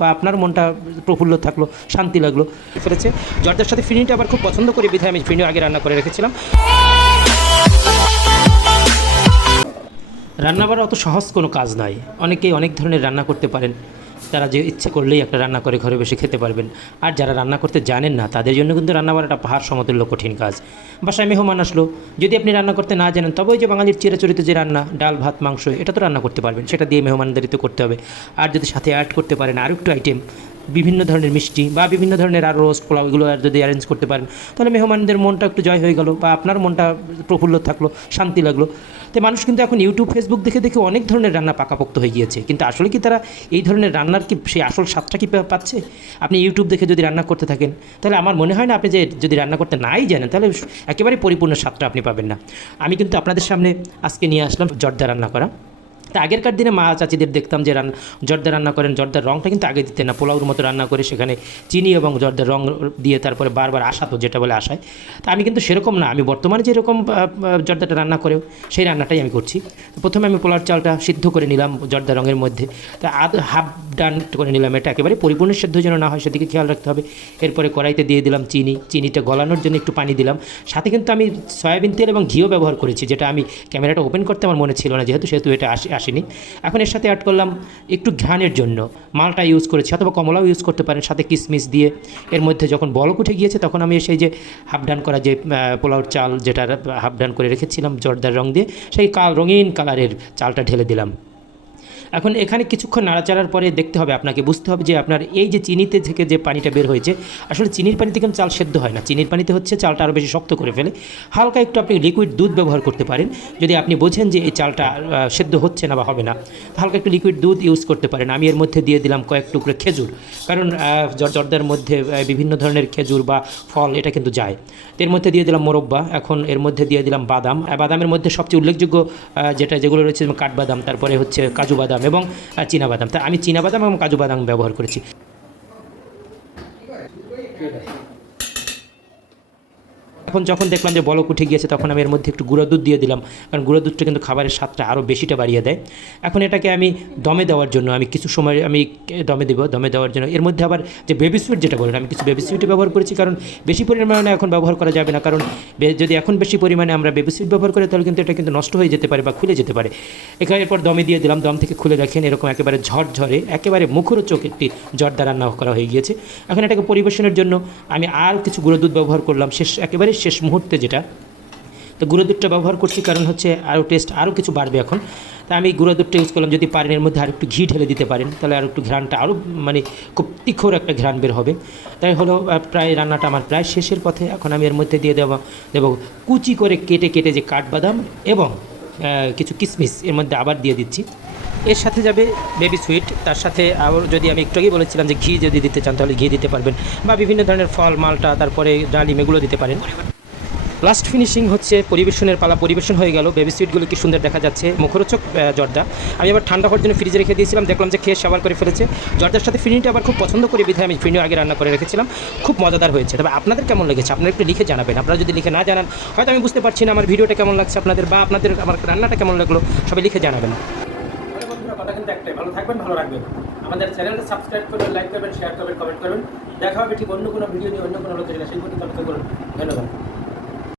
বা আপনার মনটা প্রফুল্ল থাকলো, শান্তি লাগলো ফেলেছে। জর্দার সাথে ফিরনিটা আবার খুব পছন্দ করি বিধায় আমি ফিরনি আগে রান্না করে রেখেছিলাম। রান্না করা অত সহজ কোনো কাজ নয়। অনেকেই অনেক ধরনের রান্না করতে পারেন, তারা যে ইচ্ছে করলেই একটা রান্না করে ঘরে বসে খেতে পারবেন। আর যারা রান্না করতে জানেন না তাদের জন্য কিন্তু রান্না করাটা পাহাড় সমতুল্য কঠিন কাজ। বাসায় মেহমান আসলো, যদি আপনি রান্না করতে না জানেন তবে ওই যে বাঙালির চিরাচরিত যে রান্না, ডাল ভাত মাংস, এটা তো রান্না করতে পারবেন, সেটা দিয়ে মেহমানদারিত্ব করতে হবে। আর যদি সাথে অ্যাড করতে পারেন আরও একটু আইটেম, বিভিন্ন ধরনের মিষ্টি বা বিভিন্ন ধরনের আরও রোস্ট পোলাও, এগুলো আর যদি অ্যারেঞ্জ করতে পারেন তাহলে মেহমানদের মনটা একটু জয় হয়ে গেল বা আপনার মনটা প্রফুল্ল থাকলো, শান্তি লাগলো। তো মানুষ কিন্তু এখন ইউটিউব ফেসবুক দেখে দেখে অনেক ধরনের রান্না পাকাপোক্ত হয়ে গিয়েছে, কিন্তু আসলে কি তারা এই ধরনের রান্নার কি সেই আসল স্বাদটা কি পাচ্ছে? আপনি ইউটিউব দেখে যদি রান্না করতে থাকেন তাহলে আমার মনে হয় না, আপনি যে যদি রান্না করতে নাই জানেন তাহলে একেবারে পরিপূর্ণ স্বাদটা আপনি পাবেন না। আমি কিন্তু আপনাদের সামনে আজকে নিয়ে আসলাম জর্দা রান্না করা। তা আগেরকার দিনে মা চাচিদের দেখতাম যে জর্দা রান্না করেন, জর্দার রঙটা কিন্তু আগে দিতেন না, পোলাওর মতো রান্না করে সেখানে চিনি এবং জর্দার রং দিয়ে তারপরে বারবার আসাতো, যেটা বলে আসায়। তা আমি কিন্তু সেরকম না, আমি বর্তমানে যেরকম জর্দাটা রান্না করেও সেই রান্নাটাই আমি করছি। প্রথমে আমি পোলাওর চালটা সিদ্ধ করে নিলাম জর্দা রঙের মধ্যে, তা হাফ ডান করে নিলাম, এটা একেবারে পরিপূর্ণ সিদ্ধ যেন না হয় সেদিকে খেয়াল রাখতে হবে। এরপরে কড়াইতে দিয়ে দিলাম চিনিটা গলানোর জন্য একটু পানি দিলাম। সাথে কিন্তু আমি সয়াবিন তেল এবং ঘিও ব্যবহার করেছি, যেটা আমি ক্যামেরাটা ওপেন করতে আমার মনে ছিল না, যেহেতু এটা আসেনি। এখন এর সাথে অ্যাড করলাম একটু ঘ্রাণের জন্য মালটা ইউজ করেছি, অথবা কমলাও ইউজ করতে পারেন, সাথে কিশমিশ দিয়ে। এর মধ্যে যখন বলক উঠে গিয়েছে তখন আমি সেই যে হাফ ডান করা যে পোলাওর চাল, যেটা হাফ ডান করে রেখেছিলাম জর্দার রং দিয়ে, সেই রঙিন কালারের চালটা ঢেলে দিলাম। এখন এখানে কিছুক্ষণ নাড়াচাড়ার পরে দেখতে হবে, আপনাকে বুঝতে হবে যে আপনার এই যে চিনিতে থেকে যে পানিটা বের হয়েছে, আসলে চিনির পানিতে কিন্তু চাল সেদ্ধ হয় না, চিনির পানিতে হচ্ছে চালটা আরও বেশি শক্ত করে ফেলে। হালকা একটু আপনি লিকুইড দুধ ব্যবহার করতে পারেন, যদি আপনি বোঝেন যে এই চালটা সেদ্ধ হচ্ছে না বা হবে না, হালকা একটু লিকুইড দুধ ইউজ করতে পারেন। আমি এর মধ্যে দিয়ে দিলাম কয়েক টুকরো খেজুর, কারণ জর্দার মধ্যে বিভিন্ন ধরনের খেজুর বা ফল এটা কিন্তু যায়। এর মধ্যে দিয়ে দিলাম মোরব্বা। এখন এর মধ্যে দিয়ে দিলাম বাদাম। বাদামের মধ্যে সবচেয়ে উল্লেখযোগ্য যেগুলো রয়েছে কাঠবাদাম, তারপরে হচ্ছে কাজু বাদাম এবং চীনাবাদাম। তা আমি চীনাবাদাম এবং কাজু বাদাম ব্যবহার করেছি। এখন যখন দেখলাম যে বলক উঠে গিয়েছে তখন আমি এর মধ্যে একটু গুঁড়ো দুধ দিয়ে দিলাম, কারণ গুঁড়ো দুধটা কিন্তু খাবারের স্বাদটা আরও বেশিটা বাড়িয়ে দেয়। এখন এটাকে আমি দমে দেওয়ার জন্য আমি কিছু সময় দমে দেবো। দমে দেওয়ার জন্য এর মধ্যে আবার যে বেবি সুইট যেটা বলেন, আমি কিছু বেবি সুইট ব্যবহার করেছি, কারণ বেশি পরিমাণে এখন ব্যবহার করা যাবে না, কারণ যদি এখন বেশি পরিমাণে আমরা বেবি সুইট ব্যবহার করি তাহলে কিন্তু এটা কিন্তু নষ্ট হয়ে যেতে পারে বা খুলে যেতে পারে। এখানে এরপর দমে দিয়ে দিলাম, দম থেকে খুলে দেখেন এরকম একেবারে ঝরঝরে একেবারে মুখরোচক একটি জর্দা রান্না করা হয়ে গিয়েছে। এখন এটাকে পরিবেশনের জন্য আমি আর কিছু গুঁড়ো দুধ ব্যবহার করলাম একেবারে শেষ মুহূর্তে, যেটা তো গুঁড়ো দুধটা ব্যবহার করছি কারণ হচ্ছে আরও টেস্ট আরও কিছু বাড়বে এখন। তা আমি গুঁড়ো দুধটা ইউজ করলাম, যদি পারেন এর মধ্যে আর একটু ঘি ঢেলে দিতে পারেন তাহলে আর একটু ঘ্রাণটা আরও মানে খুব তীক্ষ্ণ একটা ঘ্রাণ বের হবে। তাই হলো প্রায় রান্নাটা আমার প্রায় শেষের পথে। এখন আমি এর মধ্যে দিয়ে দেবো কুচি করে কেটে যে কাঠবাদাম এবং কিছু কিশমিশ এর মধ্যে আবার দিয়ে দিচ্ছি। এর সাথে যাবে বেবি সুইট, তার সাথে আবার যদি আমি একটু আগেই বলেছিলাম যে ঘি যদি দিতে চান তাহলে ঘি দিতে পারবেন, বা বিভিন্ন ধরনের ফল, মালটা, তারপরে ডালিম, এগুলো দিতে পারেন। লাস্ট ফিনিশিং হচ্ছে পরিবেশনের পালা। পরিবেশন হয়ে গেল, বেবি সুইটগুলো কি সুন্দর দেখা যাচ্ছে, মুখরোচক জর্দা। আমি আবার ঠান্ডা হওয়ার জন্য ফ্রিজে রেখে দিয়েছিলাম, দেখলাম যে খেয়ে সাবার করে ফেলেছে। জর্দার সাথে ফিরনিটা আবার খুব পছন্দ করি বিধায় আমি ফিরনিও আগে রান্না করে রেখেছিলাম, খুব মজাদার হয়েছে। তবে আপনাদের কেমন লেগেছে আপনারা একটু লিখে জানাবেন। আপনারা যদি লিখে না জানান হয়তো আমি বুঝতে পারছি না আমার ভিডিওটা কেমন লাগছে আপনাদের, বা আপনাদের আমার রান্নাটা কেমন লাগলো, সবাই লিখে জানাবেন। কথা কিন্তু একটাই, ভালো থাকবেন, ভালো রাখবেন, আমাদের চ্যানেলটা সাবস্ক্রাইব করবেন, লাইক করবেন, শেয়ার করবেন, কমেন্ট করবেন। দেখা হবে ঠিক অন্য কোনো ভিডিও নিয়ে, অন্য কোনো লোকের, সেই পর্যন্ত অপেক্ষা করুন। ধন্যবাদ।